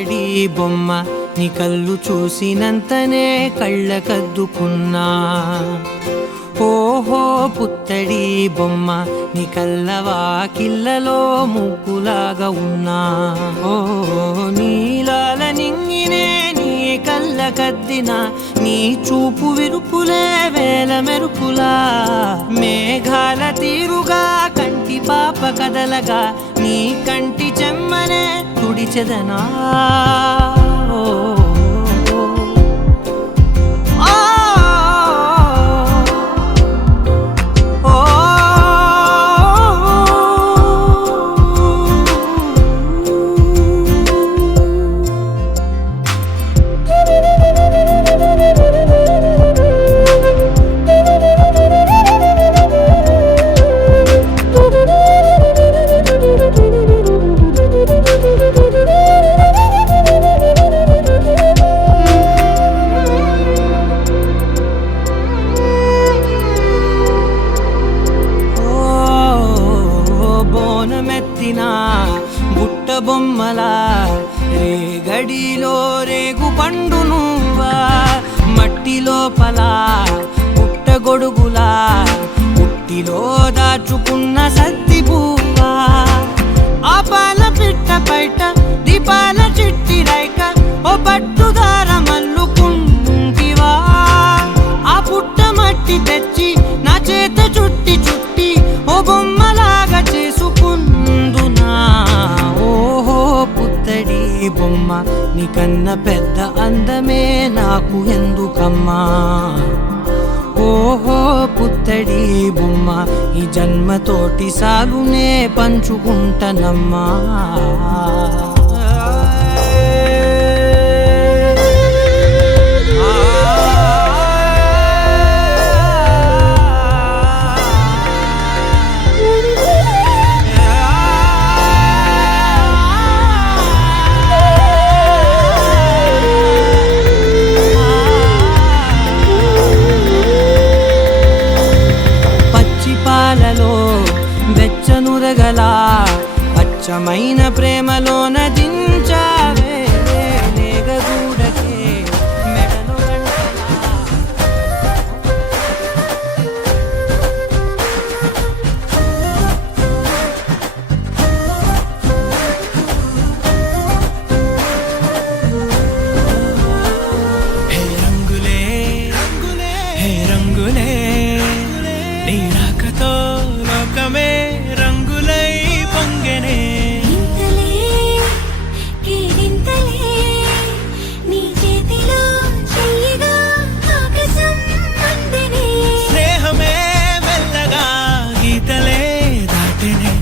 పుత్తడి బొమ్మ నీ కళ్ళు చూసినంతనే కళ్ళకద్దుకున్నా. ఓహో పుత్తడి బొమ్మ నీ కళ్ళవాకిళ్ళలో ముగ్గులాగా ఉన్నా. ఓ నీలాల నింగినే నీ కళ్ళకద్దిన నీ చూపు విరుపులే వేల మెరుపులా. మేఘాల తీరుగా కంటి పాప కదలగా నీ కంటి చెమ్మనే తుడిచెదనా. బుట్ట బొమ్మలా రేగడిలో రేగు పండు నువ్వా. మట్టి లోపల పుట్ట గొడుగులా పుట్టిలో దాచుకున్న సత్తి పువ్వా. ఆ పాల పిట్ట బయట దీపాల చిట్టి రైక ఓ పట్టుదార మల్లుకుంటివా. ఆ పుట్ట మట్టి తెచ్చి నా చేత చుట్టి చుట్టి ఓ బొమ్మలాగా చేసుకుందునా. ఓహో పుత్తడి బొమ్మ నీకన్న పెద్ద అందమే నాకు ఎందుకమ్మా. ఓహో పుత్తడి బొమ్మ ఈ జన్మతోటి సాగునే పంచుకుంటనమ్మా. పాలలో వెచ్చనురగల పచ్చమైన ప్రేమలోన దించావే నేగదూడకే మెడలో హే రంగులే హే రంగులే నీ రాకతో లోకమే రంగులై పొంగెనే. స్నేహమే మెల్లగా గీతలే దాటెనే.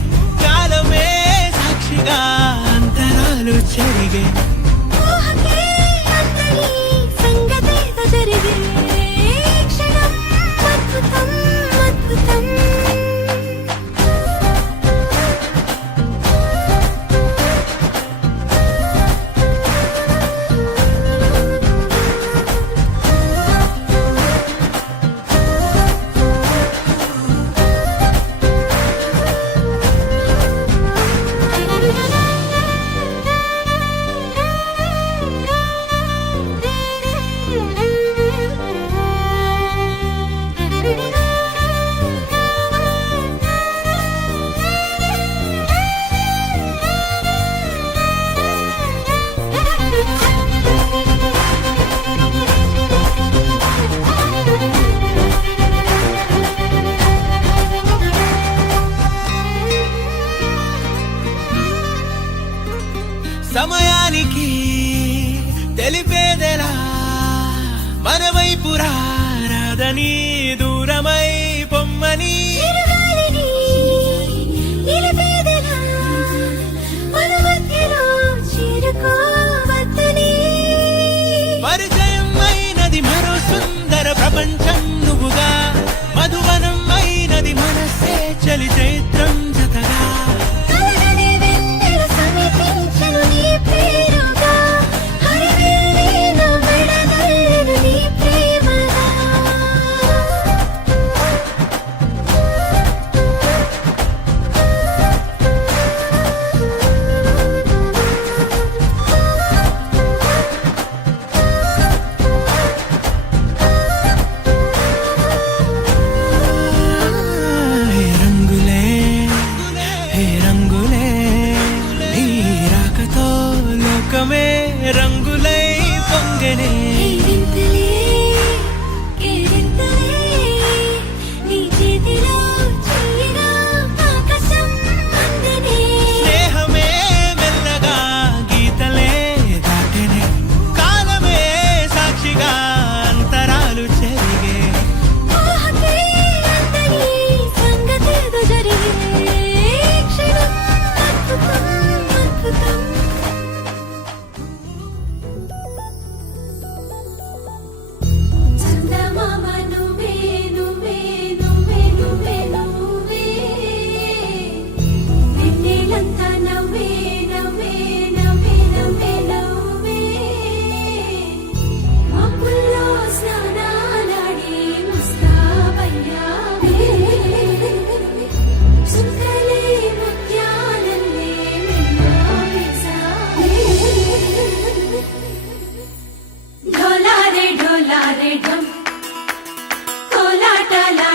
కాలమే సాక్షిగా అంతరాలు చెరిగే. సమయానికి తెలిపేదెలా మన వైపు రాదని దూరమై పొమ్మని. పరిచయం అయినది మరో సుందర ప్రపంచం నువ్వుగా. మధువనం అయినది మనసే చలి చైత్రం జతగా.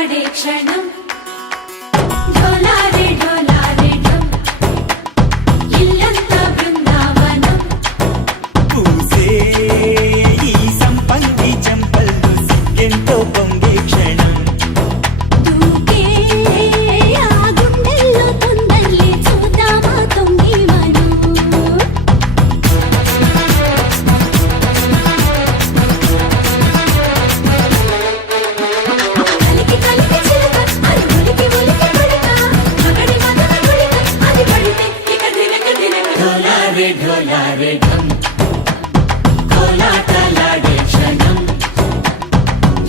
తాలాడే క్షణం ఢోలారే ఢోలారే ఢం ఇల్లంతా బృందావనం పూసే ఈ సంపంగి చెంపల్లో సిగ్గెంతో పొంగే క్షణం దూకే ఆ గుండెల్లో తొందరలే చూద్దామా తొంగి మనం కలికి కలికి చిలుక అది ఉలికి ఉలికి పుడక మగడి మదన గుళిక అది పడితే ఇక దినక దినక ఢోలారే ఢోలారే ఢం కోలాటలాడే క్షణం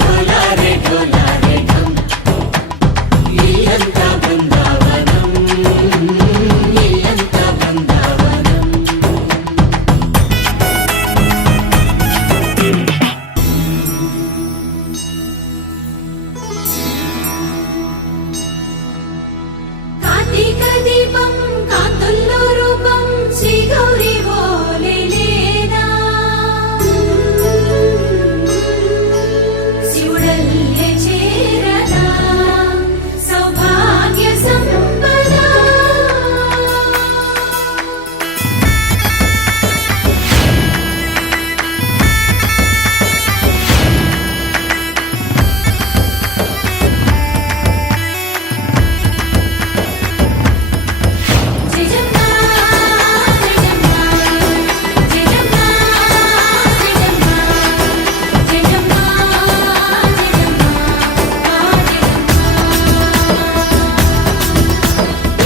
ఢోలారే ఢోలారే ఢం ఇల్లంతా బృందావనం ఇల్లంతా బృందావనం కార్తీక దీపం కాంతుల్లో రూపం శ్రీ గౌరీ బోలే లేదా శివుడల్లే చేరదా సౌభాగ్య సంపద జయజమ్మా జయజమ్మా జయజమ్మా జయజమ్మా జయజమ్మా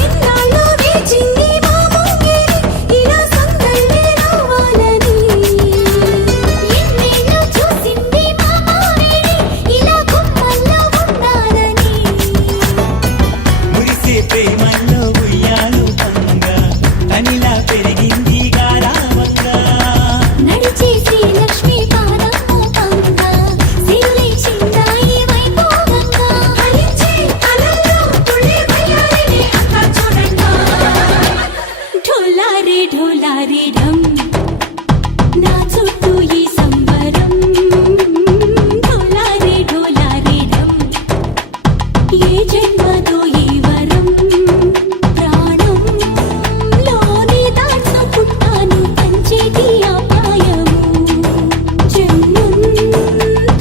ఇన్నాళ్ళు వేచింది మా ముంగిరి ఇలా సందళ్ళే రావాలని ఎన్నేళ్ళు చూసింది మా మావేడి ఇలా గుమ్మల్లో ఉండాలని మురిసే ప్రేమల్లో ఉయ్యాలు పంగా తనిలా పెరిగింది గారావంగా నడిచే శ్రీ లక్ష్మీ పాదం మోపంగా సిరులై చిందాయి వైభోగంగా హరించే అలల్లో తుళ్ళే వయ్యారిని అక్క చూడంగా ఢోలారే ఢోలారే ఢం నా చుట్టూ ఈ సంబరం ఢోలారే ఢోలారే ఢం ఏ జన్మతో ఈ వరం ప్రాణం లోని దాచుకుంటాను పంచేటి అపాయము జన్మం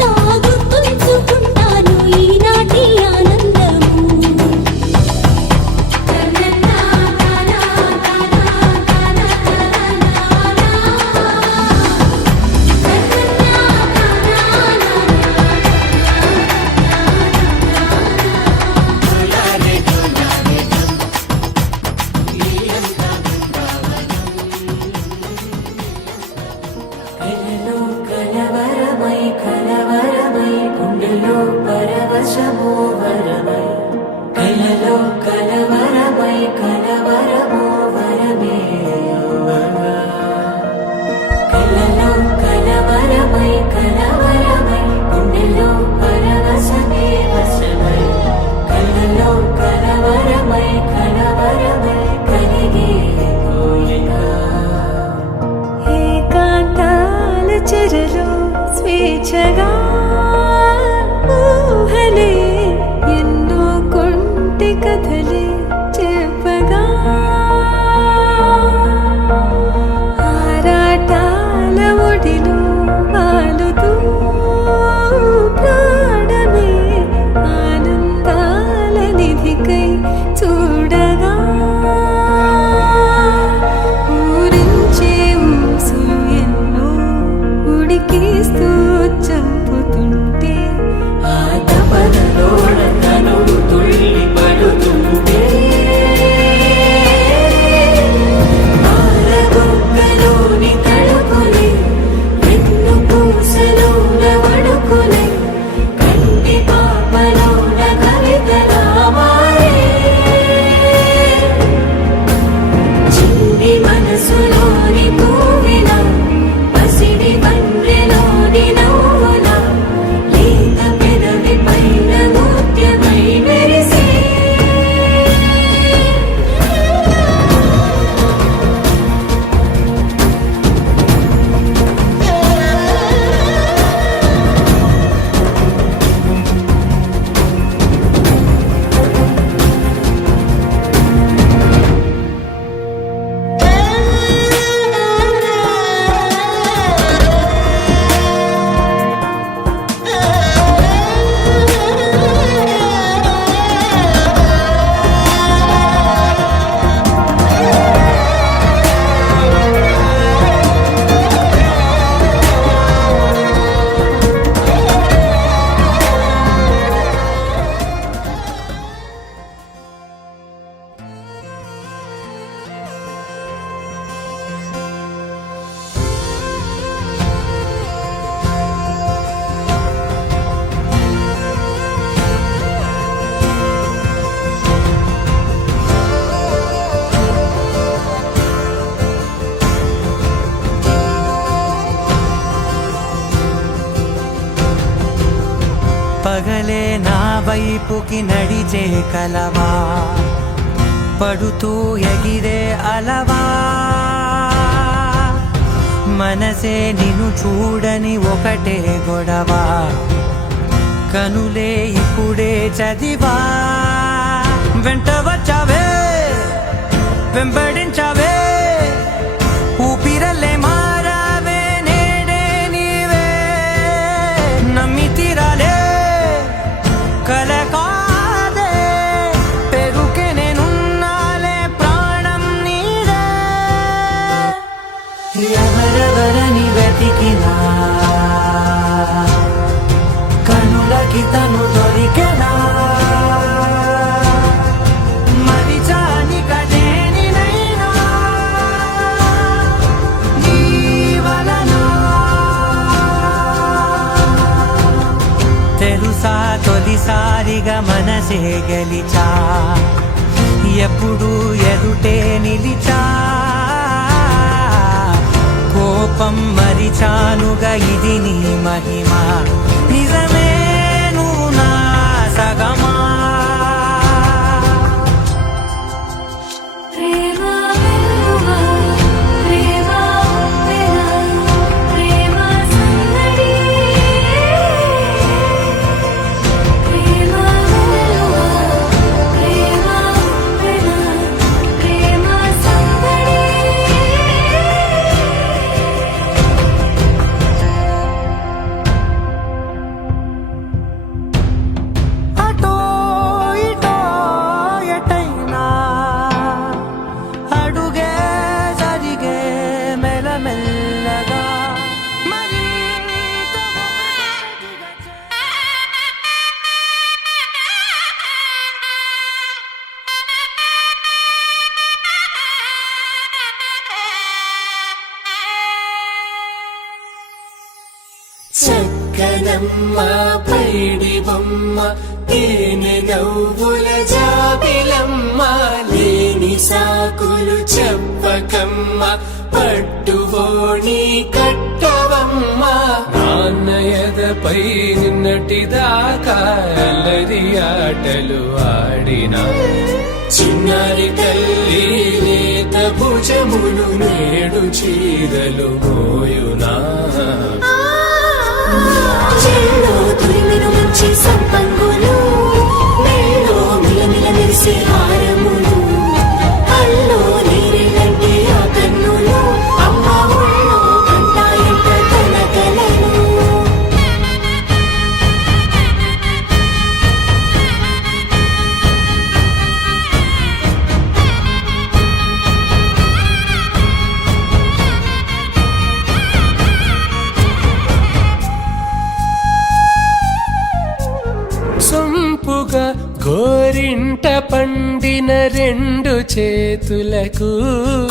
తాగుతుంచుకుంటాను ఈనాటి ఆనందము కలలో కలవరమై కలవరమై గుండెలో పరవశమో వరమై కలలో కలవరమై కలవరమో వరమే యువగా కలలో కలవరమై కలవరమై గుండెలో పరవశమే వశమై కలలో కలవరమై కలవరమై కలిగే కోయిక ఏకాంతాల చెరలో స్వేచ్ఛగా ఊహలే పగలే నా వైపుకి నడిచే కలవా పడుతూ ఎగిరే అలవా మనసే నిన్ను చూడని ఒకటే గొడవ కనులే ఇప్పుడే చదివా వెంట వచ్చావే వెంబడించావే ఊపిరల్లే మారావే నేడే నీవే నమ్మి తీరాలే కల కాదే పెరుకే నేనున్నాలే ప్రాణం నీదే ఎవరెవరని వెతికినా కనులకి తను దొరికెనా మరిచాని కదేనినైనా నీ వలన తెలుసా తొలిసారిగా మనసే గెలిచా ఎప్పుడు ఎదుటే నిలిచా కోపం మరిచానుగా ఇది నీ మహిమ నిజమే నువ్వు నా సగమా ప్రేమ వెలువా ప్రేమ ఉప్పెన ప్రేమ సందడి ప్రేమ వెలువా ప్రేమ ఉప్పెన ప్రేమ సందడి అటో ఇటో ఎటైనా అడుగే జరిగే మెల్లమెల్లగా మరింత మొదటిగా చక్కనమ్మ పైడి బొమ్మ తేనె నవ్వుల జాబిలమ్మ లేని సాకులు చెప్పకమ్మ పట్టువోణి కట్టవమ్మ నాన్నయదపై నిన్నటిదాకా అల్లరి ఆటలు ఆడినా చిన్నారి తల్లి లేత భుజములు నేడు చీరలు మోయునా చెల్లో తురిమిను మంచి సంపంగులు మెల్లో మిలమిల మెరిసే హారములు కల్లో నీరెళ్ళంటే ఆ కన్నులు అమ్మ ఒళ్ళో కంటాయంట కలకలను సొంపుగా గోరింట పండిన రెండు చేతులకు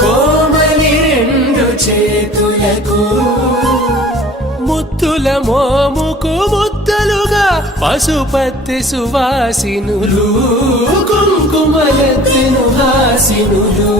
కోమలి రెండు చేతులకు ముద్దుల మోముకు ముద్దలుగా పశుపతి సువాసినులు కుంకుమలెత్తిను హాసినులు